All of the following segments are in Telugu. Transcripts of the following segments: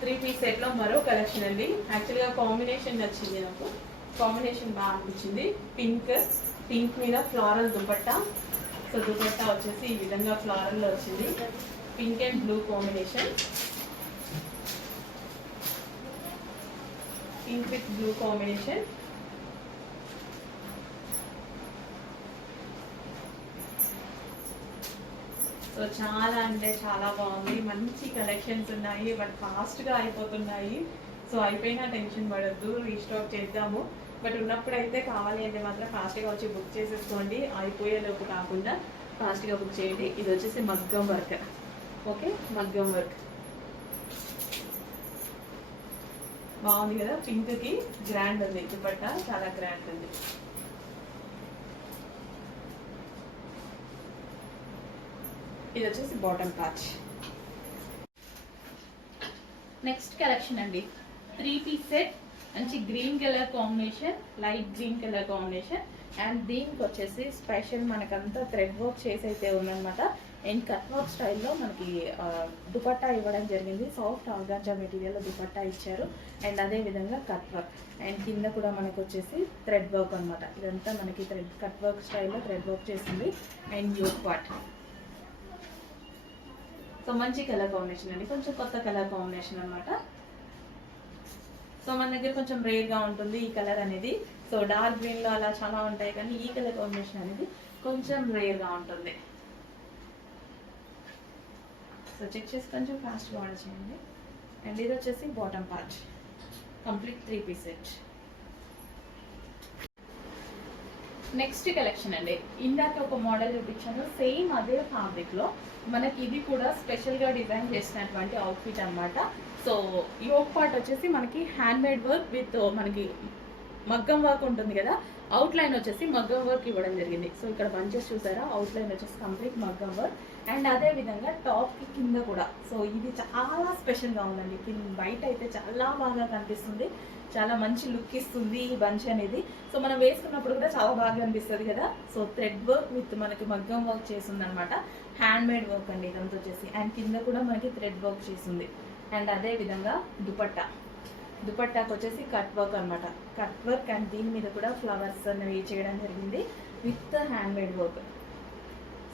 త్రీ పీస్ సెట్లో మరో కలెక్షన్ అండి. యాక్చువల్గా కాంబినేషన్ నచ్చింది నాకు. కాంబినేషన్ బాగా అనిపించింది. పింక్ మీద ఫ్లారల్ దుపట్టా. సో దుపట్టా వచ్చేసి ఈ విధంగా ఫ్లారల్లో వచ్చింది. Pink and blue combination. Pink with blue combination. So చాలా అంటే చాలా బాగుంది. మంచి కలెక్షన్స్ ఉన్నాయి, బట్ ఫాస్ట్గా అయిపోతున్నాయి. సో అయిపోయినా టెన్షన్ పడద్దు, రీస్టాక్ చేద్దాము. బట్ ఉన్నప్పుడైతే కావాలి అంటే మాత్రం ఫాస్ట్గా వచ్చి బుక్ చేసేసుకోండి. అయిపోయేలోపు కాకుండా ఫాస్ట్గా బుక్ చేయండి. ఇది వచ్చేసి మగ్గం వర్క్. ఓకే, మగ్గం వర్క్ బాగుంది కదా. పింక్కి గ్రాండ్ ఉంది దుపట్టా, చాలా గ్రాండ్ ఉంది. ఇది వచ్చేసి బాటమ్ ప్యాచ్. నెక్స్ట్ కలెక్షన్ అండి, త్రీ పీస్ సెట్. మంచి green colour combination, light green colour combination. And దీనికి వచ్చేసి స్పెషల్ మనకంతా థ్రెడ్ వర్క్ చేసి అయితే ఉందన్నమాట. అండ్ కట్ వర్క్ స్టైల్లో మనకి దుపట్టా ఇవ్వడం జరిగింది. సాఫ్ట్ ఆర్గాంజా మెటీరియల్ దుపట్టా ఇచ్చారు. అండ్ అదే విధంగా కట్ వర్క్. అండ్ కింద కూడా మనకు వచ్చేసి థ్రెడ్ వర్క్ అనమాట. ఇదంతా మనకి కట్ వర్క్ స్టైల్లో థ్రెడ్ వర్క్ చేసింది. And yoke part. సో మంచి కలర్ కాంబినేషన్ అండి, కొంచెం కొత్త కలర్ కాంబినేషన్ అనమాట. సో మన దగ్గర కొంచెం రేర్గా ఉంటుంది ఈ కలర్ అనేది. సో డార్క్ గ్రీన్లో అలా చాలా ఉంటాయి, కానీ ఈ కలర్ కాంబినేషన్ అనేది కొంచెం రేర్గా ఉంటుంది. సో చెక్ చేసి కొంచెం ఫాస్ట్గా ఆర్డర్ చేయండి. అండ్ ఇది వచ్చేసి bottom part, complete three piece set. Next collection అండి, ఇందాక ఒక మోడల్ చూపించాను, సేమ్ అదే ఫ్యాబ్రిక్లో మనకి ఇది కూడా స్పెషల్గా డిజైన్ చేసినటువంటి అవుట్ఫిట్ అనమాట. సో యోక్ పార్ట్ వచ్చేసి మనకి హ్యాండ్ మేడ్ వర్క్ విత్ మనకి మగ్గం వర్క్ ఉంటుంది కదా, అవుట్ లైన్ వచ్చేసి మగ్గం వర్క్ ఇవ్వడం జరిగింది. సో ఇక్కడ బంచెస్ చూసారా, అవుట్ లైన్ వచ్చేసి కంప్లీట్ మగ్గం వర్క్. అండ్ అదే విధంగా టాప్కి కింద కూడా. సో ఇది చాలా స్పెషల్గా ఉందండి. బయట అయితే చాలా బాగా కనిపిస్తుంది, చాలా మంచి లుక్ ఇస్తుంది ఈ బంచ్ అనేది. సో మనం వేసుకున్నప్పుడు కూడా చాలా బాగా అనిపిస్తుంది కదా. సో థ్రెడ్ వర్క్ విత్ మనకి మగ్గం వర్క్ చేసింది అనమాట. హ్యాండ్ మేడ్ వర్క్ అండి ఇదంతా వచ్చేసి. అండ్ కింద కూడా మనకి థ్రెడ్ వర్క్ చేసింది. అండ్ అదే విధంగా దుపట్టాకు వచ్చేసి కట్ వర్క్ అనమాట. కట్ వర్క్ అండ్ దీని మీద కూడా ఫ్లవర్స్ అనేవి చేయడం జరిగింది with hand made work.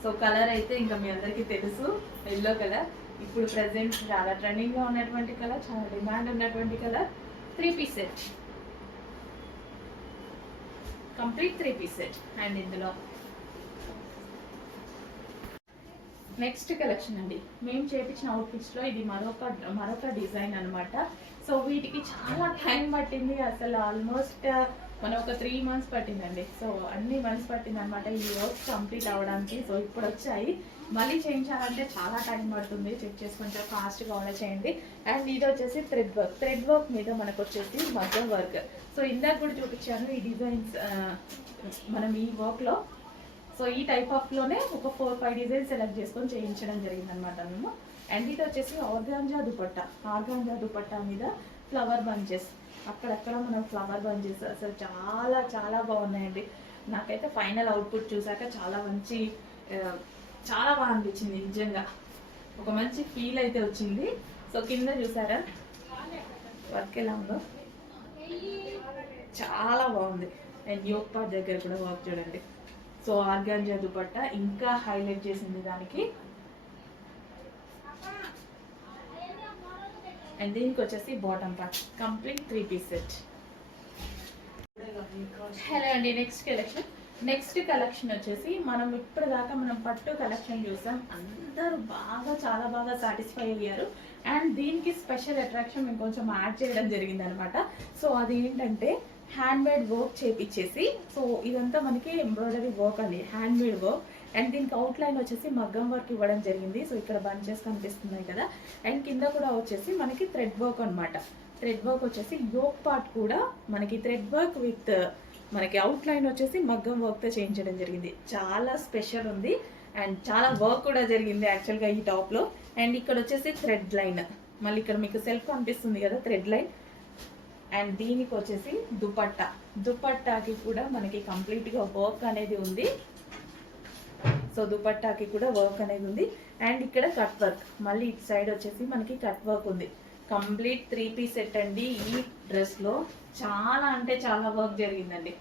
So colour అయితే ఇంకా మీ అందరికీ తెలుసు, ఎల్లో కలర్. ఇప్పుడు ప్రెసెంట్ చాలా ట్రెండింగ్గా ఉన్నటువంటి కలర్, చాలా డిమాండ్ ఉన్నటువంటి colour. Three piece set, complete three piece set. And ఇందులో నెక్స్ట్ కలెక్షన్ అండి, మేము చేపించిన అవుట్ఫిట్స్లో ఇది మరొక డిజైన్ అనమాట. సో వీటికి చాలా టైం పట్టింది, అసలు ఆల్మోస్ట్ మనం ఒక 3 months పట్టిందండి. సో అన్ని మంత్స్ పట్టింది అనమాట ఈ వర్క్ కంప్లీట్ అవ్వడానికి. సో ఇప్పుడు వచ్చాయి, మళ్ళీ చేయించాలంటే చాలా టైం పడుతుంది. చెక్ చేసి కొంచెం ఫాస్ట్గా ఆర్డర్ చేయండి. అండ్ ఇది వచ్చేసి థ్రెడ్ వర్క్ మీద మనకు వచ్చేసి మగ్గం వర్క్. సో ఇందాక కూడా చూపించాను ఈ డిజైన్స్ మనం ఈ వర్క్లో. సో ఈ టైప్ ఆఫ్లోనే ఒక 4-5 డిజైన్స్ సెలెక్ట్ చేసుకొని చేయించడం జరిగిందనమాట మేము. అండ్ ఇది వచ్చేసి ఆర్గాంజా దుపట్టా మీద ఫ్లవర్ బంచెస్, అక్కడక్కడ మనం ఫ్లవర్ బంచెస్. అసలు చాలా చాలా బాగున్నాయండి. నాకైతే ఫైనల్ అవుట్పుట్ చూసాక చాలా బాగా అనిపించింది నిజంగా. ఒక మంచి ఫీల్ అయితే వచ్చింది. సో కింద చూసారా వర్క్ ఎలా ఉందో, చాలా బాగుంది. అండ్ యోక్ పార్ట్ దగ్గర కూడా వర్క్ చూడండి. సో ఆర్గాంజా దుపట్టా ఇంకా హైలైట్ చేసింది దానికి. అండ్ దీనికి వచ్చేసి bottom part, complete three piece set. Hello అండి, నెక్స్ట్ కలెక్షన్ వచ్చేసి మనం ఇప్పటిదాకా పట్టు కలెక్షన్ చూసాం. అందరూ చాలా బాగా సాటిస్ఫై అయ్యారు. అండ్ దీనికి స్పెషల్ అట్రాక్షన్ మేము కొంచెం యాడ్ చేయడం జరిగింది అనమాట. సో అది ఏంటంటే హ్యాండ్ మేడ్ వర్క్ చేపించేసి, సో ఇదంతా మనకి ఎంబ్రాయిడరీ వర్క్ అండి, హ్యాండ్ మేడ్ వర్క్. అండ్ దీనికి అవుట్ లైన్ వచ్చేసి మగ్గం వర్క్ ఇవ్వడం జరిగింది. సో ఇక్కడ బంచెస్ కనిపిస్తున్నాయి కదా. అండ్ కింద కూడా వచ్చేసి మనకి థ్రెడ్ వర్క్ అనమాట. థ్రెడ్ వర్క్ వచ్చేసి యోక్ పార్ట్ కూడా మనకి థ్రెడ్ వర్క్ విత్ మనకి అవుట్ లైన్ వచ్చేసి మగ్గం వర్క్తో చేయించడం జరిగింది. చాలా స్పెషల్ ఉంది. అండ్ చాలా వర్క్ కూడా జరిగింది యాక్చువల్గా ఈ టాప్లో. అండ్ ఇక్కడ వచ్చేసి థ్రెడ్ లైన్, మళ్ళీ ఇక్కడ మీకు సెల్ఫ్ కనిపిస్తుంది కదా థ్రెడ్ లైన్. అండ్ దీనికి వచ్చేసి దుపట్టాకి కూడా మనకి కంప్లీట్గా వర్క్ అనేది ఉంది. సో దుపట్టాకి కూడా వర్క్ అనేది ఉంది. అండ్ ఇక్కడ కట్ వర్క్, మళ్ళీ ఇటు సైడ్ వచ్చేసి మనకి కట్ వర్క్ ఉంది. కంప్లీట్ 3 పీస్ సెట్ అండి. ఈ డ్రెస్లో చాలా అంటే చాలా వర్క్ జరిగిందండి,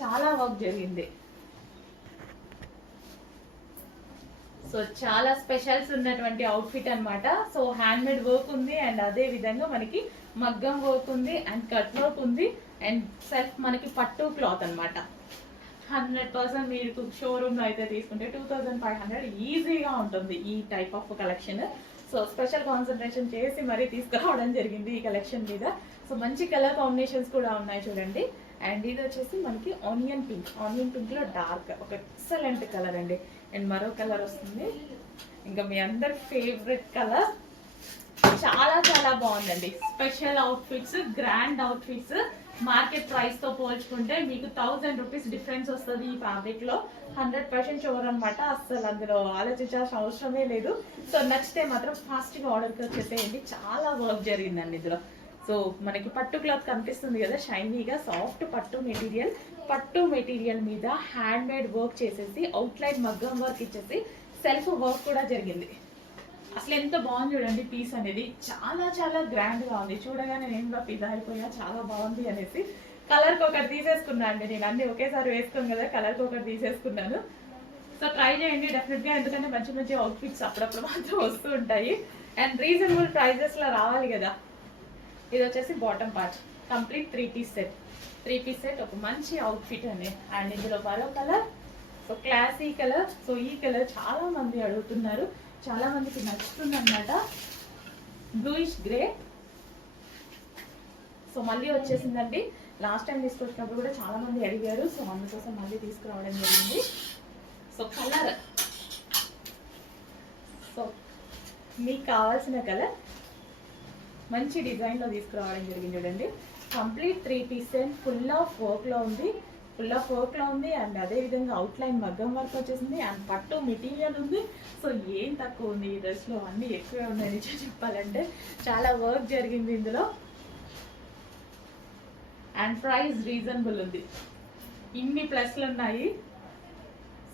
చాలా వర్క్ జరిగింది. సో చాలా స్పెషల్స్ ఉన్నటువంటి అవుట్ఫిట్ అన్నమాట. సో హ్యాండ్ మేడ్ వర్క్ ఉంది అండ్ అదే విధంగా మనకి మగ్గం వర్క్ ఉంది అండ్ కట్ వర్క్ ఉంది అండ్ సెల్ఫ్ మనకి పట్టు క్లాత్ అన్నమాట. 100% మీరు షోరూమ్ లో అయితే తీసుకుంటే 2500 ఈజీగా ఉంటుంది ఈ type of collection. So special concentration చేసి మరీ తీసుకురావడం జరిగింది ఈ కలెక్షన్ మీద. సో మంచి కలర్ కాంబినేషన్స్ కూడా ఉన్నాయి చూడండి. అండ్ ఇది వచ్చేసి మనకి ఆనియన్ పింక్, ఆనియన్ పింక్ లో డార్క్ ఒక ఎక్సలెంట్ కలర్ అండి. అండ్ మరో కలర్ వస్తుంది, ఇంకా మీ అందరి ఫేవరెట్ కలర్. చాలా చాలా బాగుందండి. Special outfits, grand outfits. Market price తో పోల్చుకుంటే మీకు 1000 రూపీస్ డిఫరెన్స్ వస్తుంది ఈ ఫ్యాబ్రిక్ లో. 100% షూర్ అనమాట, అస్సలు అందులో ఆలోచించాల్సిన అవసరమే లేదు. సో నచ్చితే మాత్రం ఫాస్ట్ గా ఆర్డర్కి వచ్చేసేయండి. చాలా వర్క్ జరిగిందండి ఇందులో. సో మనకి పట్టు క్లాత్ కనిపిస్తుంది కదా, షైనీగా సాఫ్ట్ పట్టు మెటీరియల్ మీద హ్యాండ్ మేడ్ వర్క్ చేసేసి అవుట్లైన్ మగ్గం వర్క్ ఇచ్చేసి సెల్ఫ్ వర్క్ కూడా జరిగింది. అసలు ఎంత బాగుంది చూడండి పీస్ అనేది. చాలా చాలా గ్రాండ్ గా ఉంది. చూడగానే నేను కూడా పిజ్జా అయిపోయా, చాలా బాగుంది అనేసి కలర్కి ఒకటి తీసేసుకున్నా అండి. నేను అన్ని ఒకేసారి వేసుకోను కదా, కలర్కి ఒకటి తీసేసుకున్నాను. సో ట్రై చేయండి డెఫినెట్ గా, ఎందుకంటే మంచి మంచి అవుట్ఫిట్స్ అప్పుడప్పుడు మాత్రం వస్తూ ఉంటాయి అండ్ రీజనబుల్ ప్రైజెస్ లో రావాలి కదా. ఇది వచ్చేసి bottom part, complete 3 piece set ఒక మంచి అవుట్ఫిట్ అండి. అండ్ ఇందులో మరో colour, so classy colour. So ఈ కలర్ చాలా మంది అడుగుతున్నారు, చాలా మందికి నచ్చుతుంది అనమాట, బ్లూయిష్ గ్రే. సో మళ్ళీ వచ్చేసిందండి. లాస్ట్ టైం తీసుకొచ్చినప్పుడు కూడా చాలా మంది అడిగారు, సో అందుకోసం మళ్ళీ తీసుకురావడం జరిగింది. సో కలర్, సో మీకు కావాల్సిన కలర్ మంచి డిజైన్లో తీసుకురావడం జరిగింది చూడండి. Complete 3 piece set, full of వర్క్లో ఉంది అండ్ అదేవిధంగా అవుట్లైన్ మగ్గం వర్క్ వచ్చేసింది అండ్ పట్టు మెటీరియల్ ఉంది. సో ఏం తక్కువ ఉంది ఈ డ్రెస్లో, అన్నీ ఎక్కువే ఉన్నాయి నిజం చెప్పాలంటే. చాలా వర్క్ జరిగింది ఇందులో అండ్ ప్రైస్ రీజనబుల్ ఉంది. ఇన్ని ప్లస్లు ఉన్నాయి.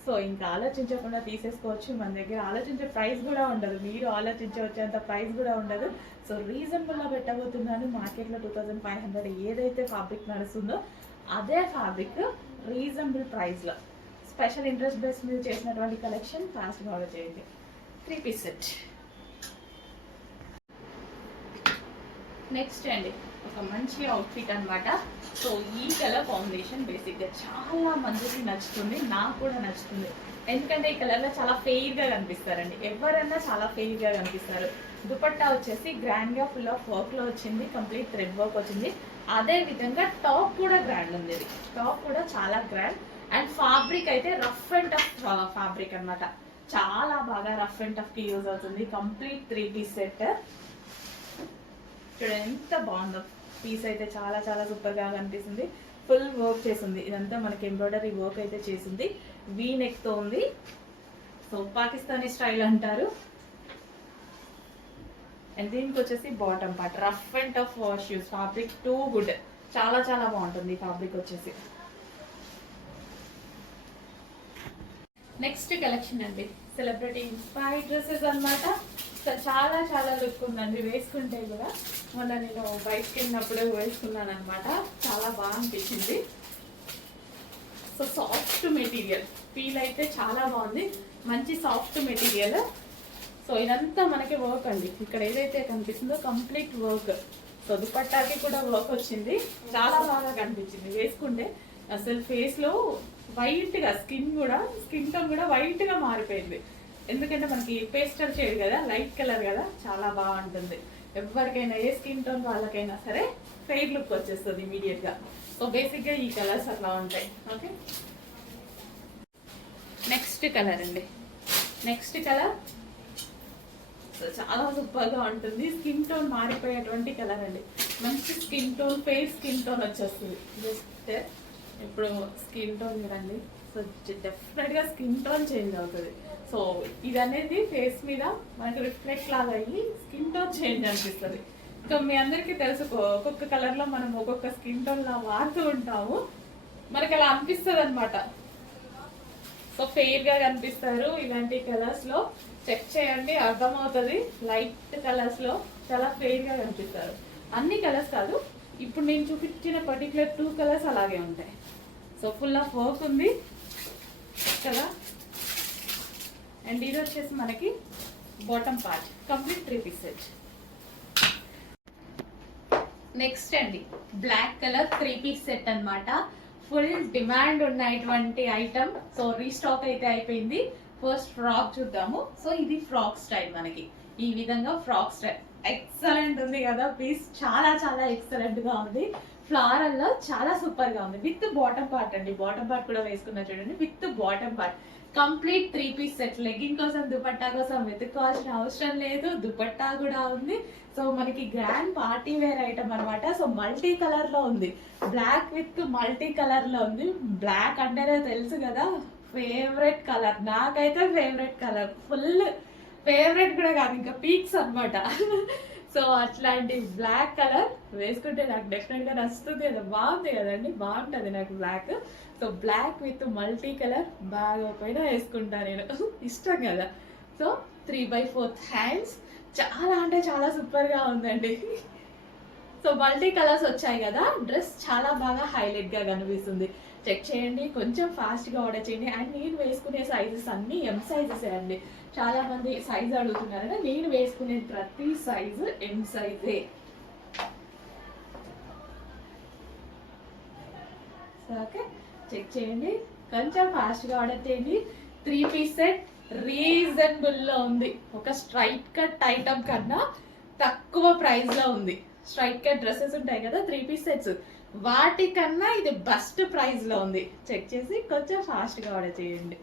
సో ఇంకా ఆలోచించకుండా తీసేసుకోవచ్చు. మన దగ్గర ఆలోచించే ప్రైస్ కూడా ఉండదు, మీరు ఆలోచించవచ్చేంత ప్రైస్ కూడా ఉండదు. సో రీజనబుల్గా పెట్టబోతున్నాను. మార్కెట్లో 2500 ఏదైతే ఫ్యాబ్రిక్ నడుస్తుందో అదే ఫ్యాబ్రిక్ రీజనబుల్ ప్రైస్లో స్పెషల్ ఇంట్రెస్ట్ బేస్ మీద చేసినటువంటి కలెక్షన్. ఫాస్ట్గా ఆర్డర్ చేయండి. 3 పీస్ సెట్. నెక్స్ట్ అండి ఒక మంచి అవుట్ఫిట్ అనమాట. సో ఈ కలర్ కాంబినేషన్ బేసిక్గా చాలా మందికి నచ్చుతుంది, నాకు కూడా నచ్చుతుంది. ఎందుకంటే ఈ కలర్లో చాలా ఫెయిర్గా కనిపిస్తారండి, ఎవరన్నా చాలా ఫెయిర్గా కనిపిస్తారు. దుపట్టా వచ్చేసి గ్రాండ్గా ఫుల్ ఆఫ్ వర్క్లో వచ్చింది, కంప్లీట్ థ్రెడ్ వర్క్ వచ్చింది. అదే విధంగా టాప్ కూడా గ్రాండ్ ఉంది. టాప్ కూడా చాలా గ్రాండ్ అండ్ ఫ్యాబ్రిక్ అయితే రఫ్ అండ్ టఫ్ ఫ్యాబ్రిక్ అనమాట. చాలా బాగా రఫ్ అండ్ టఫ్ కి యూజ్ అవుతుంది. Complete 3 piece set. చూడండి ఎంత బాగుందో పీస్ అయితే, చాలా చాలా సూపర్ గా కనిపిస్తుంది. ఫుల్ వర్క్ చేసింది, ఇదంతా మనకి ఎంబ్రాయిడరీ వర్క్ అయితే చేసింది. వీ నెక్ తో ఉంది. సో పాకిస్తానీ స్టైల్ అంటారు. అండ్ దీనికి వచ్చేసి bottom part, rough and tough wash use, fabric too good, చాలా చాలా బాగుంటుంది ఫ్యాబ్రిక్ వచ్చేసి. నెక్స్ట్ కలెక్షన్ అండి సెలబ్రిటీ ఇన్స్పైర్డ్ డ్రెస్సెస్ అనమాట. చాలా చాలా లుక్ ఉందండి వేసుకుంటే కూడా. మొన్న నేను బయటకి వెళ్ళినప్పుడు వేసుకున్నాను అనమాట, చాలా బాగా అనిపించింది. సో సాఫ్ట్ మెటీరియల్, ఫీల్ అయితే చాలా బాగుంది, మంచి సాఫ్ట్ మెటీరియల్. సో ఇదంతా మనకి వర్క్ అండి, ఇక్కడ ఏదైతే కనిపిస్తుందో కంప్లీట్ వర్క్. సో దుపట్టాకి కూడా వర్క్ వచ్చింది, చాలా బాగా కనిపించింది వేసుకుంటే. అసలు ఫేస్లో వైట్గా స్కిన్ టోన్ కూడా వైట్గా మారిపోయింది. ఎందుకంటే మనకి పేస్టల్ షేడ్ కదా, లైట్ కలర్ కదా, చాలా బాగుంటుంది. ఎవరికైనా ఏ స్కిన్ టోన్ వాళ్ళకైనా సరే ఫెయిర్ లుక్ వచ్చేస్తుంది ఇమీడియట్గా. సో బేసిక్గా ఈ కలర్స్ అట్లా ఉంటాయి. ఓకే, నెక్స్ట్ కలర్ అండి. నెక్స్ట్ కలర్ చాలా సూపర్గా ఉంటుంది. స్కిన్ టోన్ మారిపోయేటువంటి కలర్ అండి. మంచి skin tone, face skin tone వచ్చేస్తుంది. జస్ట్ ఇప్పుడు స్కిన్ టోన్ కదండి, సో డెఫినెట్గా స్కిన్ టోన్ చేంజ్ అవుతుంది. సో ఇది అనేది ఫేస్ మీద మనకి రిఫ్లెక్ట్ లాగా అయ్యి స్కిన్ టోన్ చేంజ్ అనిపిస్తుంది. సో మీ అందరికీ తెలుసు, ఒక్కొక్క కలర్లో మనం ఒక్కొక్క స్కిన్ టోన్ లా వాడుతూ ఉంటాము, మనకి అలా అనిపిస్తుంది అనమాట. సో ఫెయిర్గా కనిపిస్తారు ఇలాంటి కలర్స్లో. చెక్ చేయండి, అర్థమవుతుంది. లైట్ కలర్స్లో చాలా ఫెయిర్గా కనిపిస్తారు. అన్ని కలర్స్ కాదు, ఇప్పుడు నేను చూపించిన పర్టికులర్ 2 కలర్స్ అలాగే ఉంటాయి. సో ఫుల్ ఆఫ్ వర్క్ ఉంది కదా. అండ్ ఇది వచ్చేసి మనకి bottom part, complete 3 piece set. Next అండి బ్లాక్ కలర్ 3 పీస్ సెట్ అన్నమాట. ఫుల్ డిమాండ్ ఉన్నటువంటి ఐటమ్. సో రీస్టాక్ అయితే అయిపోయింది. ఫస్ట్ ఫ్రాక్ చూద్దాము. సో ఇది ఫ్రాక్ స్టైల్, మనకి ఈ విధంగా ఫ్రాక్ స్టైల్ ఎక్సలెంట్ ఉంది కదా పీస్. చాలా చాలా ఎక్సలెంట్ గా ఉంది. ఫ్లారల్ లో చాలా సూపర్ గా ఉంది. విత్ బాటమ్ పార్ట్ అండి. బాటమ్ పార్ట్ కూడా వేసుకున్నా చూడండి. With bottom part complete 3 piece set. Legging కోసం దుపట్టా కోసం వెతుక్కోవాల్సిన అవసరం లేదు. దుపట్టా కూడా ఉంది. సో మనకి గ్రాండ్ పార్టీ వేర్ ఐటమ్ అనమాట. సో మల్టీ కలర్ లో ఉంది. బ్లాక్ విత్ మల్టీ కలర్ లో ఉంది. బ్లాక్ అంటేనే తెలుసు కదా, ఫేవరెట్ కలర్. నాకైతే ఫేవరెట్ కలర్, ఫుల్ ఫేవరెట్ కూడా కాదు, ఇంకా పీక్స్ అనమాట. సో అట్లాంటి బ్లాక్ కలర్ వేసుకుంటే నాకు డెఫినెట్ గా నచ్చుతుంది కదా. బాగుంది కదండి, బాగుంటుంది నాకు black. So black with multi colour బాగా పైన వేసుకుంటా నేను, ఇష్టం కదా. సో 3/4 హ్యాండ్స్, చాలా అంటే చాలా సూపర్ గా ఉందండి. సో మల్టీ కలర్స్ వచ్చాయి కదా, డ్రెస్ చాలా బాగా హైలైట్ గా కనిపిస్తుంది. చెక్ చేయండి, కొంచెం ఫాస్ట్ గా ఆర్డర్ చేయండి. అండ్ నేను వేసుకునే సైజెస్ అన్ని ఎం సైజెస్ అండి. చాలా మంది సైజ్ అడుగుతున్నారు, నేను వేసుకునే ప్రతి సైజు ఎం సైజే. ఓకే, చెక్ చేయండి, కొంచెం ఫాస్ట్ గా ఆర్డర్ చేయండి. 3 పీస్ సెట్ రీజనబుల్ లో ఉంది. ఒక స్ట్రైట్ కట్ ఐటమ్ కన్నా తక్కువ ప్రైస్ లో ఉంది. స్ట్రైట్ కట్ డ్రెస్సెస్ ఉంటాయి కదా 3 పీస్ సెట్స్, వాటికన్నా ఇది బెస్ట్ ప్రైస్ లో ఉంది. చెక్ చేసి కొంచెం ఫాస్ట్ గా ఆర్డర్ చేయండి.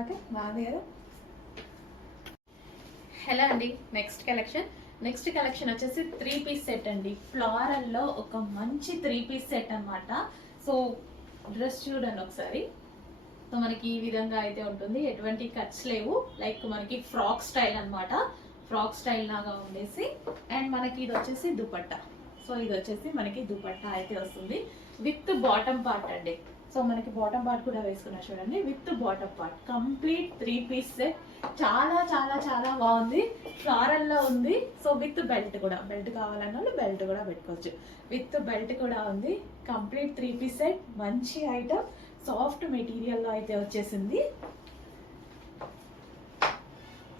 ఓకే, బాగుంది కదా. హలో అండి, నెక్స్ట్ కలెక్షన్ వచ్చేసి 3 పీస్ సెట్ అండి. ఫ్లోరల్ లో ఒక మంచి 3 పీస్ సెట్ అన్నమాట. సో డ్రెస్ చూడండి ఒకసారి. సో మనకి ఈ విధంగా అయితే ఉంటుంది, ఎటువంటి కట్స్ లేవు. లైక్ మనకి ఫ్రాక్ స్టైల్ అన్నమాట. ఫ్రాక్ స్టైల్ లాగా ఉండేసి, అండ్ మనకి ఇది వచ్చేసి దుపట్టా. సో ఇది వచ్చేసి మనకి దుపట్టా అయితే వస్తుంది విత్ బాటమ్ పార్ట్ అండి. సో మనకి బాటమ్ పార్ట్ కూడా వేసుకున్నా చూడండి, with bottom part complete 3 piece set. చాలా చాలా చాలా బాగుంది. ఫ్లారల్ లో ఉంది. సో విత్ బెల్ట్ కూడా, బెల్ట్ కావాలన్న వాళ్ళు బెల్ట్ కూడా పెట్టుకోవచ్చు. విత్ బెల్ట్ కూడా ఉంది. కంప్లీట్ 3 పీస్ సెట్, మంచి ఐటమ్. సాఫ్ట్ మెటీరియల్ లో అయితే వచ్చేసింది.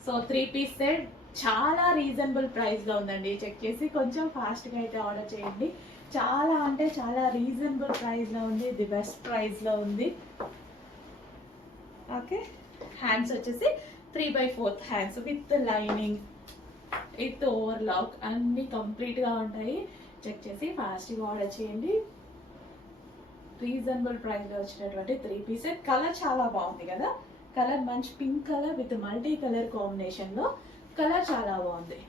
సో 3 పీస్ సెట్ చాలా రీజనబుల్ ప్రైస్ లో ఉందండి. చెక్ చేసి కొంచెం ఫాస్ట్ గా అయితే ఆర్డర్ చేయండి. చాలా అంటే చాలా రీజనబుల్ ప్రైస్ లో ఉంది. ది బెస్ట్ ప్రైస్ లో ఉంది. ఓకే, హ్యాండ్స్ వచ్చేసి 3/4 hands with lining, with overlock, అన్ని కంప్లీట్ గా ఉంటాయి. చెక్ చేసి ఫాస్ట్ గా ఆర్డర్ చేయండి. రీజనబుల్ ప్రైస్ లో వచ్చినటువంటి 3 పీస్ సెట్. కలర్ చాలా బాగుంది కదా. కలర్ మంచి pink colour with multi colour combination లో, కలర్ చాలా బాగుంది.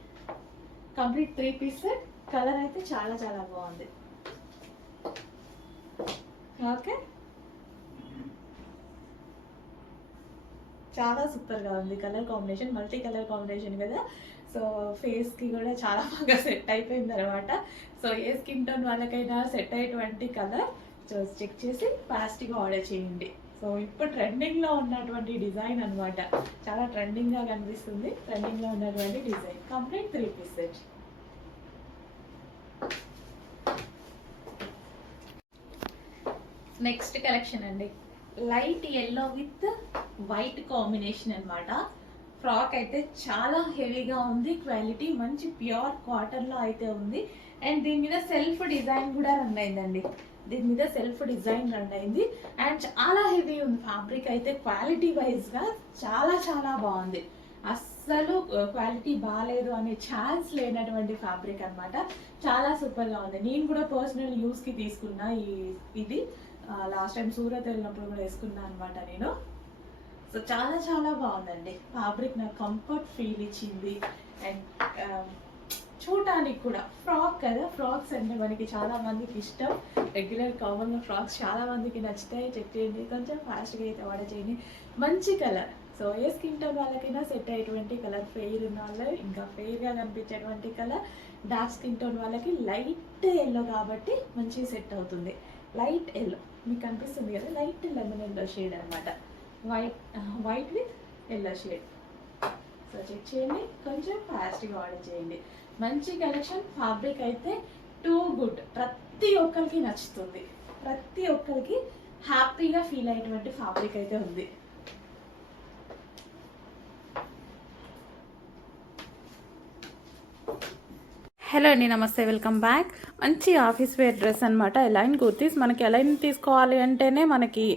Complete 3 piece set. కలర్ అయితే చాలా చాలా బాగుంది. ఓకే, చాలా సూపర్ గా ఉంది. Colour combination multi colour combination కదా. సో ఫేస్ కి కూడా చాలా బాగా సెట్ అయిపోయింది అనమాట. సో ఏ స్కిన్ టోన్ వాళ్ళకైనా సెట్ అయ్యేటువంటి కలర్. సో చెక్ చేసి ఫాస్ట్ గా ఆర్డర్ చేయండి. సో ఇప్పుడు ట్రెండింగ్ లో ఉన్నటువంటి డిజైన్ అనమాట. చాలా ట్రెండింగ్ గా కనిపిస్తుంది. ట్రెండింగ్ లో ఉన్నటువంటి design complete 3 piece set. Next collection అండి, light yellow with white combination అన్నమాట. ఫ్రాక్ అయితే చాలా హెవీగా ఉంది. క్వాలిటీ మంచి ప్యూర్ కాటన్ లో అయితే ఉంది. అండ్ దీని మీద సెల్ఫ్ డిజైన్ కూడా రన్ అయిందండి. దీని మీద సెల్ఫ్ డిజైన్ రన్ అయింది. అండ్ చాలా హెవీ ఉంది. ఫ్యాబ్రిక్ అయితే క్వాలిటీ వైజ్ గా చాలా చాలా బాగుంది. అస్సలు క్వాలిటీ బాగాలేదు అనే ఛాన్స్ లేనటువంటి ఫ్యాబ్రిక్ అన్నమాట. చాలా సూపర్ గా ఉంది. నేను కూడా పర్సనల్ యూస్ కి తీసుకున్నా ఇది లాస్ట్ టైం సూరత్ వెళ్ళినప్పుడు కూడా వేసుకున్నా అనమాట నేను. సో చాలా చాలా బాగుందండి. ఫ్యాబ్రిక్ నాకు కంఫర్ట్ ఫీల్ ఇచ్చింది. అండ్ చూడటానికి కూడా ఫ్రాక్ కదా, ఫ్రాక్స్ అంటే మనకి చాలా మందికి ఇష్టం. రెగ్యులర్ కామన్గా ఫ్రాక్స్ చాలా మందికి నచ్చుతాయి. చెక్ చేయండి, కొంచెం ఫాస్ట్గా అయితే ఆర్డర్ చేయండి. మంచి కలర్, సో ఏ స్కిన్ టోన్ వాళ్ళకైనా సెట్ అయ్యేటువంటి కలర్, ఫెయిర్ ఉన్న వాళ్ళు ఇంకా ఫెయిర్గా కనిపించేటువంటి కలర్, డార్క్ స్కిన్ టోన్ వాళ్ళకి లైట్ ఎల్లో కాబట్టి మంచిగా సెట్ అవుతుంది. లైట్ ఎల్లో మీకు కనిపిస్తుంది కదా, లైట్ లెమన్ ఎల్లో షేడ్ అనమాట, white with yellow shade. So check చేయండి, కొంచెం ఫాస్ట్గా ఆర్డర్ చేయండి. మంచి కలెక్షన్, ఫ్యాబ్రిక్ అయితే టూ గుడ్, ప్రతి ఒక్కరికి నచ్చుతుంది, ప్రతి ఒక్కరికి హ్యాపీగా ఫీల్ అయ్యేటువంటి ఫ్యాబ్రిక్ అయితే ఉంది. హలో అండి, నమస్తే, వెల్కమ్ బ్యాక్. మంచి ఆఫీస్ వేర్ డ్రెస్ అనమాట, ఎలైన్ కుర్తీస్. మనకి ఎలైన్ తీసుకోవాలి అంటేనే మనకి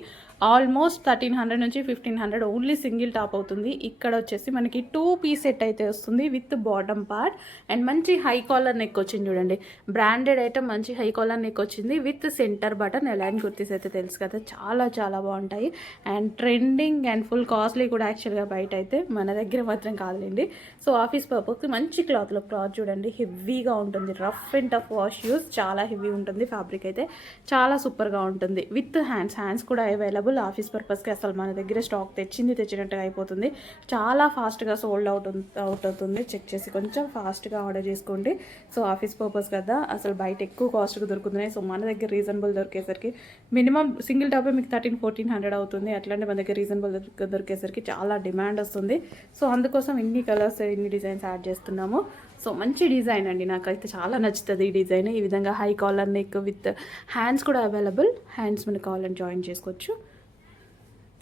ఆల్మోస్ట్ 1300 నుంచి 1500 ఓన్లీ సింగిల్ టాప్ అవుతుంది. ఇక్కడ వచ్చేసి మనకి 2 పీస్ సెట్ అయితే వస్తుంది విత్ బాటమ్ పార్ట్ అండ్ మంచి హై కాలర్ నెక్ వచ్చింది. చూడండి, బ్రాండెడ్ ఐటమ్, మంచి హై కాలర్ నెక్ వచ్చింది with centre button. A line kurtis అయితే తెలుసు కదా, చాలా చాలా బాగుంటాయి and trending and full costly కూడా యాక్చువల్గా. బయట అయితే మన దగ్గర మాత్రం కాదులేండి. సో ఆఫీస్ పర్పస్కి మంచి క్లాత్ చూడండి, హెవీగా ఉంటుంది, rough and tough wash use, చాలా హెవీ ఉంటుంది. ఫ్యాబ్రిక్ అయితే చాలా సూపర్గా ఉంటుంది విత్ హ్యాండ్స్ కూడా అవైలబుల్. ఆఫీస్ పర్పస్కి అసలు మన దగ్గర స్టాక్ తెచ్చినట్టుగా అయిపోతుంది, చాలా ఫాస్ట్గా సోల్డ్ అవుట్ అవుతుంది. చెక్ చేసి కొంచెం ఫాస్ట్గా ఆర్డర్ చేసుకోండి. సో ఆఫీస్ పర్పస్ కదా, అసలు బయట ఎక్కువ కాస్ట్గా దొరుకుతున్నాయి. సో మన దగ్గర రీజనబుల్ దొరికేసరికి మినిమం సింగిల్ టాపే మీకు 1300-1400 అవుతుంది. అట్లాంటి మన దగ్గర రీజనబుల్ దొరికేసరికి చాలా డిమాండ్ వస్తుంది. సో అందుకోసం ఇన్ని కలర్స్, ఇన్ని డిజైన్స్ యాడ్ చేస్తున్నాము. సో మంచి డిజైన్ అండి, నాకైతే చాలా నచ్చుతుంది ఈ డిజైన్. ఈ విధంగా high collar neck with hands కూడా అవైలబుల్, హ్యాండ్స్ మన కాలర్ జాయిన్ చేసుకోవచ్చు.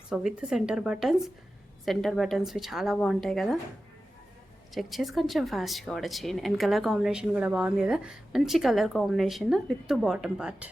సో విత్ సెంటర్ బటన్స్వి చాలా బాగుంటాయి కదా, చెక్ చేసి కొంచెం ఫాస్ట్గా ఆర్డర్ చేయండి. అండ్ కలర్ కాంబినేషన్ కూడా బాగుంది కదా, మంచి colour combination with bottom part.